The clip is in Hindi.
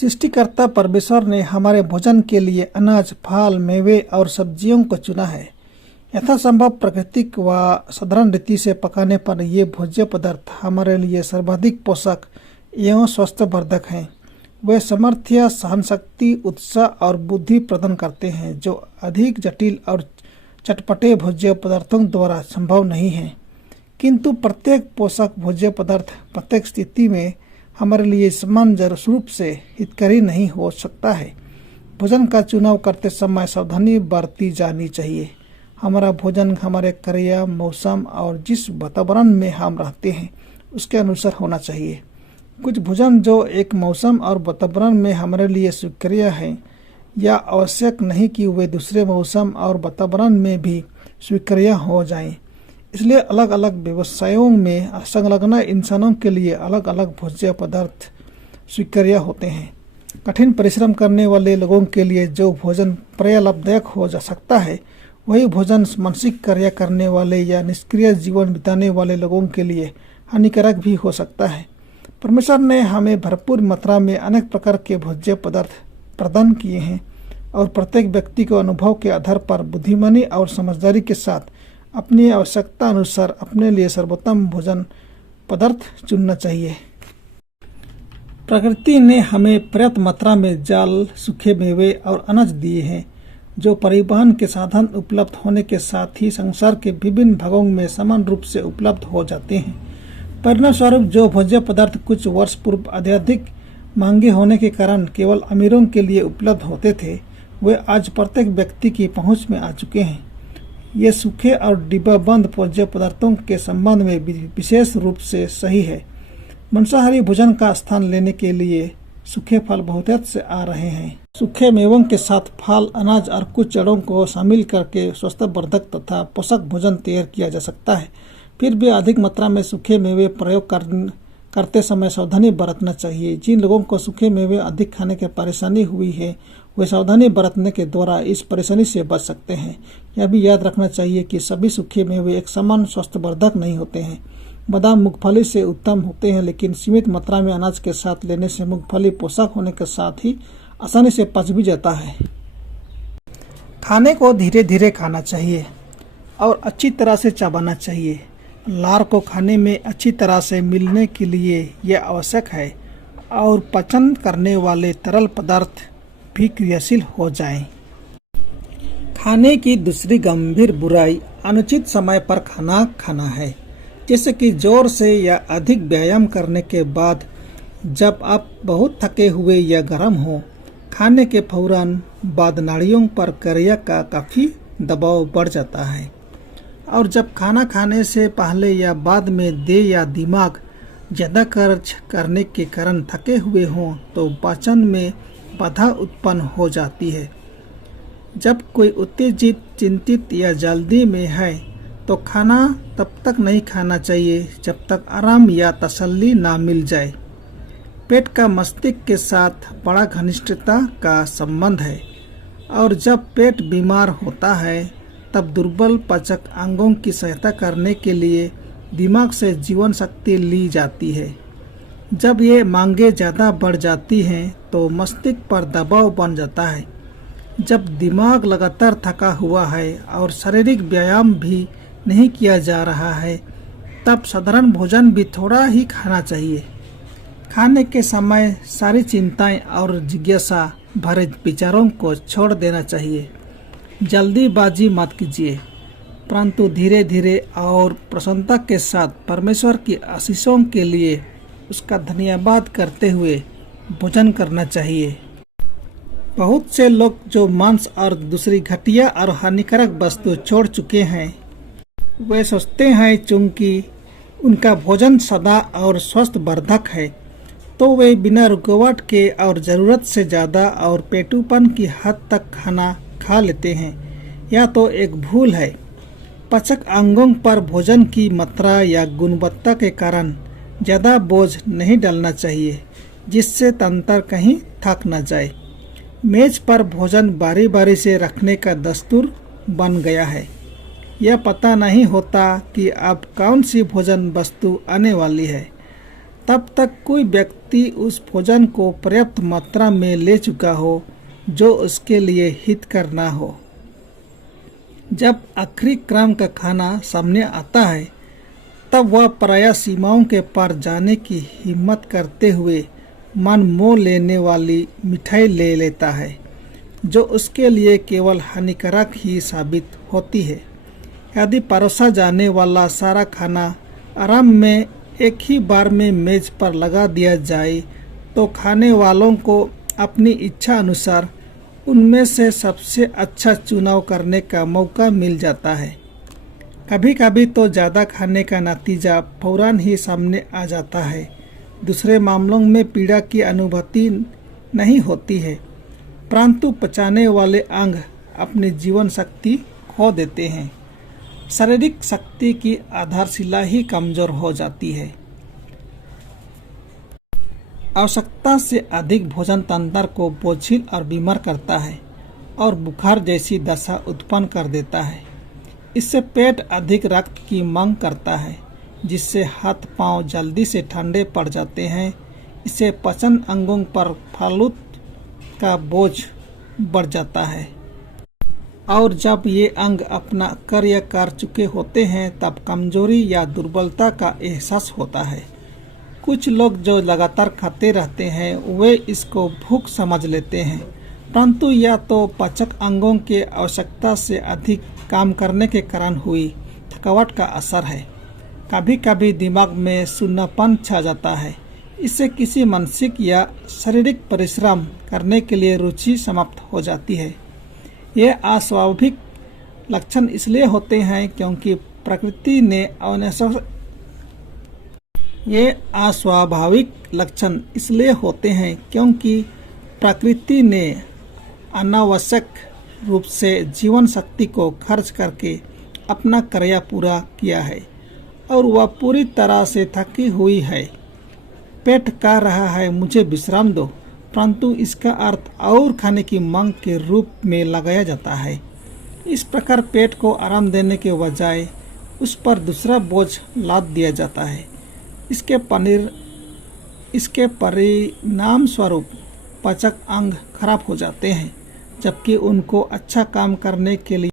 सृष्टिकर्ता परमेश्वर ने हमारे भोजन के लिए अनाज, फल, मेवे और सब्जियों को चुना है। यथासंभव प्राकृतिक व साधारण रीति से पकाने पर ये भोज्य पदार्थ हमारे लिए सर्वाधिक पोषक एवं स्वास्थ्यवर्धक हैं। वे सामर्थ्य, सहनशक्ति, उत्साह और बुद्धि प्रदान करते हैं, जो अधिक जटिल और चटपटे भोज्य पदार्थों द्वारा संभव नहीं है। किंतु प्रत्येक पोषक भोज्य पदार्थ प्रत्येक स्थिति में हमारे लिए समान रूप से हितकारी नहीं हो सकता है। भोजन का चुनाव करते समय सावधानी बरती जानी चाहिए। हमारा भोजन हमारे कार्य, मौसम और जिस वातावरण में हम रहते हैं उसके अनुसार होना चाहिए। कुछ भोजन जो एक मौसम और वातावरण में हमारे लिए स्वीकार्य है या आवश्यक नहीं कि वे दूसरे मौसम और वातावरण में भी स्वीकार्य हो जाएं। इसलिए अलग अलग व्यवसायों में संलग्न इंसानों के लिए अलग अलग भोज्य पदार्थ स्वीकार्य होते हैं। कठिन परिश्रम करने वाले लोगों के लिए जो भोजन पर्याप्त लाभदायक हो जा सकता है, वही भोजन मानसिक कार्य करने वाले या निष्क्रिय जीवन बिताने वाले लोगों के लिए हानिकारक भी हो सकता है। परमेश्वर ने हमें भरपूर मात्रा में अनेक प्रकार के भोज्य पदार्थ प्रदान किए हैं और प्रत्येक व्यक्ति को अनुभव के आधार पर बुद्धिमानी और समझदारी के साथ अपनी आवश्यकता अनुसार अपने लिए सर्वोत्तम भोजन पदार्थ चुनना चाहिए। प्रकृति ने हमें पर्याप्त मात्रा में जल, सूखे मेवे और अनाज दिए हैं, जो परिवहन के साधन उपलब्ध होने के साथ ही संसार के विभिन्न भागों में समान रूप से उपलब्ध हो जाते हैं। परिणाम स्वरूप जो भोज्य पदार्थ कुछ वर्ष पूर्व अत्यधिक महंगे होने के कारण केवल अमीरों के लिए उपलब्ध होते थे, वे आज प्रत्येक व्यक्ति की पहुंच में आ चुके हैं। ये सूखे और डिब्बाबंद भोज्य पदार्थों के संबंध में विशेष रूप से सही है। मांसाहारी भोजन का स्थान लेने के लिए सूखे फल बहुतायत से आ रहे हैं। सूखे मेवों के साथ फल, अनाज और कुछ जड़ों को शामिल करके स्वास्थ्यवर्धक तथा पोषक भोजन तैयार किया जा सकता है। फिर भी अधिक मात्रा में सूखे मेवे प्रयोग करते समय सावधानी बरतना चाहिए। जिन लोगों को सूखे मेवे अधिक खाने की परेशानी हुई है, वे सावधानी बरतने के द्वारा इस परेशानी से बच सकते हैं। यह भी याद रखना चाहिए कि सभी सूखे मेवे एक समान स्वास्थ्यवर्धक नहीं होते हैं। बादाम मूंगफली से उत्तम होते हैं, लेकिन सीमित मात्रा में अनाज के साथ लेने से मूंगफली पोषक होने के साथ ही आसानी से पच भी जाता है। खाने को धीरे धीरे खाना चाहिए और अच्छी तरह से चबाना चाहिए। लार को खाने में अच्छी तरह से मिलने के लिए यह आवश्यक है और पचन करने वाले तरल पदार्थ भी क्रियाशील हो जाएं। खाने की दूसरी गंभीर बुराई अनुचित समय पर खाना खाना है, जैसे कि जोर से या अधिक व्यायाम करने के बाद जब आप बहुत थके हुए या गर्म हो। खाने के फौरन बाद नाड़ियों पर क्रिया का काफ़ी दबाव बढ़ जाता है और जब खाना खाने से पहले या बाद में देह या दिमाग ज़्यादा खर्च करने के कारण थके हुए हों तो पाचन में बाधा उत्पन्न हो जाती है। जब कोई उत्तेजित, चिंतित या जल्दी में है तो खाना तब तक नहीं खाना चाहिए जब तक आराम या तसल्ली ना मिल जाए। पेट का मस्तिष्क के साथ बड़ा घनिष्ठता का संबंध है और जब पेट बीमार होता है तब दुर्बल पाचक अंगों की सहायता करने के लिए दिमाग से जीवन शक्ति ली जाती है। जब ये मांगें ज़्यादा बढ़ जाती हैं तो मस्तिष्क पर दबाव बन जाता है। जब दिमाग लगातार थका हुआ है और शारीरिक व्यायाम भी नहीं किया जा रहा है, तब साधारण भोजन भी थोड़ा ही खाना चाहिए। खाने के समय सारी चिंताएं और जिज्ञासा भरे विचारों को छोड़ देना चाहिए। जल्दीबाजी मत कीजिए, परंतु धीरे धीरे और प्रसन्नता के साथ परमेश्वर की आशीषों के लिए उसका धन्यवाद करते हुए भोजन करना चाहिए। बहुत से लोग जो मांस और दूसरी घटिया और हानिकारक वस्तु छोड़ चुके हैं, वे सोचते हैं चूंकि उनका भोजन सदा और स्वस्थवर्धक है तो वे बिना रुकावट के और ज़रूरत से ज़्यादा और पेटूपन की हद तक खाना खा लेते हैं। यह तो एक भूल है। पाचक अंगों पर भोजन की मात्रा या गुणवत्ता के कारण ज़्यादा बोझ नहीं डालना चाहिए, जिससे तंत्र कहीं थक न जाए। मेज पर भोजन बारी बारी से रखने का दस्तूर बन गया है। यह पता नहीं होता कि अब कौन सी भोजन वस्तु आने वाली है। तब तक कोई व्यक्ति उस भोजन को पर्याप्त मात्रा में ले चुका हो जो उसके लिए हितकर ना हो। जब आखिरी क्रम का खाना सामने आता है तब वह प्रायः सीमाओं के पार जाने की हिम्मत करते हुए मन मोह लेने वाली मिठाई ले लेता है जो उसके लिए केवल हानिकारक ही साबित होती है। यदि परोसा जाने वाला सारा खाना आराम में एक ही बार में मेज पर लगा दिया जाए तो खाने वालों को अपनी इच्छा अनुसार उनमें से सबसे अच्छा चुनाव करने का मौका मिल जाता है। कभी कभी तो ज़्यादा खाने का नतीजा फौरन ही सामने आ जाता है। दूसरे मामलों में पीड़ा की अनुभूति नहीं होती है, परंतु पचाने वाले अंग अपनी जीवन शक्ति खो देते हैं। शारीरिक शक्ति की आधारशिला ही कमजोर हो जाती है। आवश्यकता से अधिक भोजन तंत्र को बोझिल और बीमार करता है और बुखार जैसी दशा उत्पन्न कर देता है। इससे पेट अधिक रक्त की मांग करता है जिससे हाथ पांव जल्दी से ठंडे पड़ जाते हैं। इससे पाचन अंगों पर फालतू का बोझ बढ़ जाता है और जब ये अंग अपना कार्य कर चुके होते हैं तब कमजोरी या दुर्बलता का एहसास होता है। कुछ लोग जो लगातार खाते रहते हैं वे इसको भूख समझ लेते हैं, परंतु यह तो पाचक अंगों के आवश्यकता से अधिक काम करने के कारण हुई थकावट का असर है। कभी कभी दिमाग में सुन्नापन छा जाता है। इससे किसी मानसिक या शारीरिक परिश्रम करने के लिए रुचि समाप्त हो जाती है। ये अस्वाभाविक लक्षण इसलिए होते हैं क्योंकि प्रकृति ने अनावश्यक रूप से जीवन शक्ति को खर्च करके अपना कार्य पूरा किया है और वह पूरी तरह से थकी हुई है। पेट कह रहा है मुझे विश्राम दो, परंतु इसका अर्थ और खाने की मांग के रूप में लगाया जाता है। इस प्रकार पेट को आराम देने के बजाय उस पर दूसरा बोझ लाद दिया जाता है। इसके परिणाम स्वरूप पाचक अंग खराब हो जाते हैं, जबकि उनको अच्छा काम करने के लिए